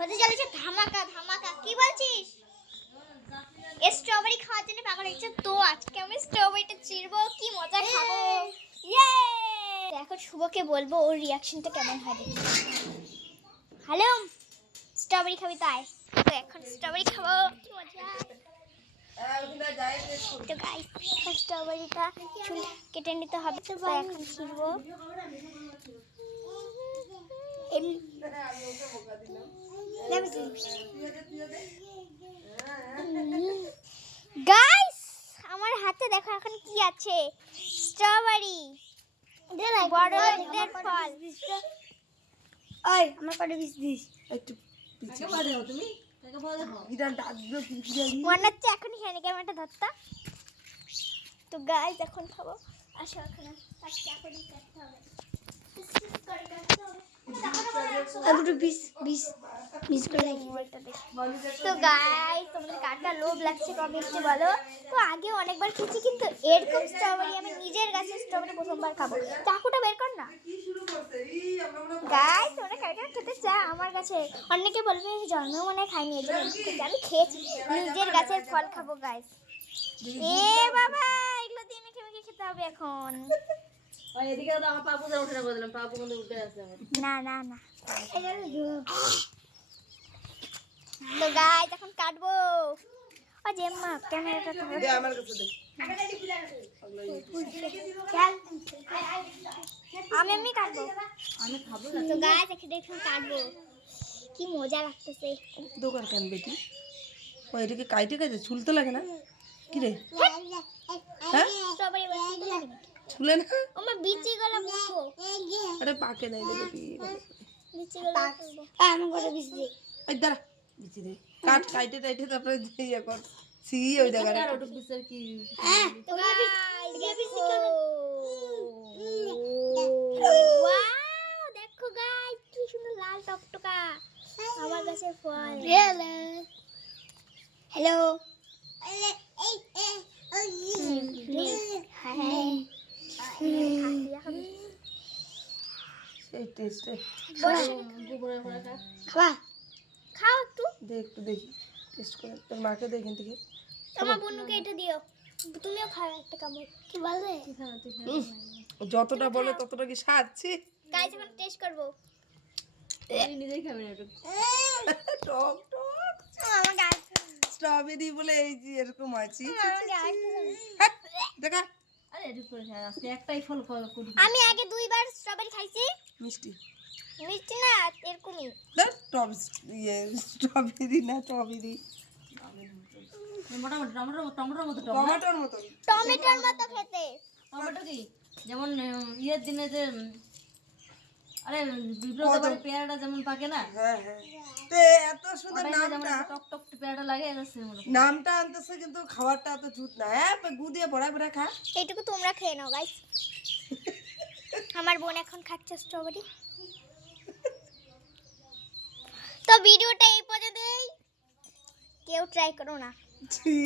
হতে চলেছে ধামাকা ধামাকা। কি বলছিস? স্ট্রবেরি খাওয়ার জন্য পাগল হয়েছে তো আজকে আমি স্ট্রবেরিটা চিরবো, কি মজা খাবো। ইয়ে! এখন শুভকে বলবো ওর রিয়াকশনটা কেমন হয় দেখি। হ্যালো, স্ট্রবেরি খাবি তাই? তো এখন স্ট্রবেরি খাবো, কি মজা। তো গাইস এখন স্ট্রবেরিটা চুল কেটে নিতে হবে, তো এখন ছিড়বো। গাইস আমার হাতে দেখো এখন কি আছে, স্ট্রবেরি, বড়দের ফল। ওই আমার কটা পিস দিস একটু পিছে তুমি বিরাট ডাকবে মনে হচ্ছে এখনই খেয়ে নি, ক্যামেরাটা ধরতা। তো গাইস এখন খাবো। আসো এখানে এখনই কাটতে হবে। দুটো পিস পিস মিস করে রাখি। তো গাইস তোমাদের কাটা লোভ লাগছে কমেন্টে বলো। তো আগে অনেকবার খেয়েছি কিন্তু এরকম স্ট্রবেরি আমি নিজের গাছের স্ট্রবেরি প্রথমবার খাবো। চাকুটা বের কর না। গাইস তোমরা কাটা খেতে চা আমার কাছে, অনেকে বলবে জন্ম মনে খাইনি, এই জন্য কিন্তু আমি খেয়েছি, নিজের গাছের ফল খাবো গাইস। এ বাবা এগুলো দিয়ে মেখে মেখে খেতে হবে এখন। এদিকে তো আমার পাপু উঠে করে দিলাম, পাপু কিন্তু উঠে আছে আমার। না না না তো গাইস এখন কাটবো। ও জেম্মা ক্যামেরাটা তো দে আমার কাছে দে আমি কাটবো। আমি খাবো তো গাইস দেখুন কাটবো, কি মজা লাগতেছে। দোকান কেন বেটি? ও এটাকে কাইটে কাইটে ছুলতে লাগে না কি রে? হ্যাঁ স্ট্রবেরি বলতে লাগে না, ছুলে না? আমার বিচি গলা বুঝবো, আরে পাকে নাই রে বেটি। বিচি গলা বুঝবো। আমার কটা পিস দে। এই দাঁড়া বিচি দে, কাট কাইটে টাইটে তারপরে ইয়ে কর। সি ওই জায়গায় আর ওটুক পিসের কি তো গাইস ওয়াও দেখো গাইস কি সুন্দর লাল টকটকা আমার গাছের ফল। হ্যালো এই টেস্টে গোবরে করে খা। খাবা খাও একটু, দে একটু দেখি টেস্ট করে তোর মাকে দে এখান থেকে। তোমার বোনকে এটা দিও, তুমিও খাও একটা কামড়। কি বলবে তুই খা তুই খা। যতটা বলে ততটা কি সাচ্ছি? গাইস এখন টেস্ট করব। তুই নিজেই খাবি না একটু। টক টক আমাকে স্ট্রবেরি বলে এই যে এরকম আছে দেখা আরে একটু করে খা, আজকে একটাই ফল খাওয়া করি। আমি আগে দুইবার স্ট্রবেরি খাইছি, মিষ্টি মিষ্টি না এরকমই। টপ ইয়ে স্ট্রবেরি না স্ট্রবেরি মোটামুটি টমেটোর মতো টক না? টমেটোর মতন। টমেটোর মতো খেতে। টমেটো কি যেমন ইয়ের দিনে যে আরে বিপ্লব বাড়ি পেয়ারাটা যেমন পাকে না, হ্যাঁ হ্যাঁ তে এত সুন্দর ওটাই না যেমন নামটা টক টক পেয়ারাটা লাগে, এটা সেম ওরকম। নামটা আনতেছে কিন্তু খাবারটা এত জুত না। হ্যাঁ গু দিয়ে বড়া বড়া খা। এইটুকু তোমরা খেয়ে নাও গাইস। আমার বোন এখন খাচ্ছে স্ট্রবেরি। তো ভিডিওটা এই পর্যন্তই, কেউ ট্রাই করো না। ছি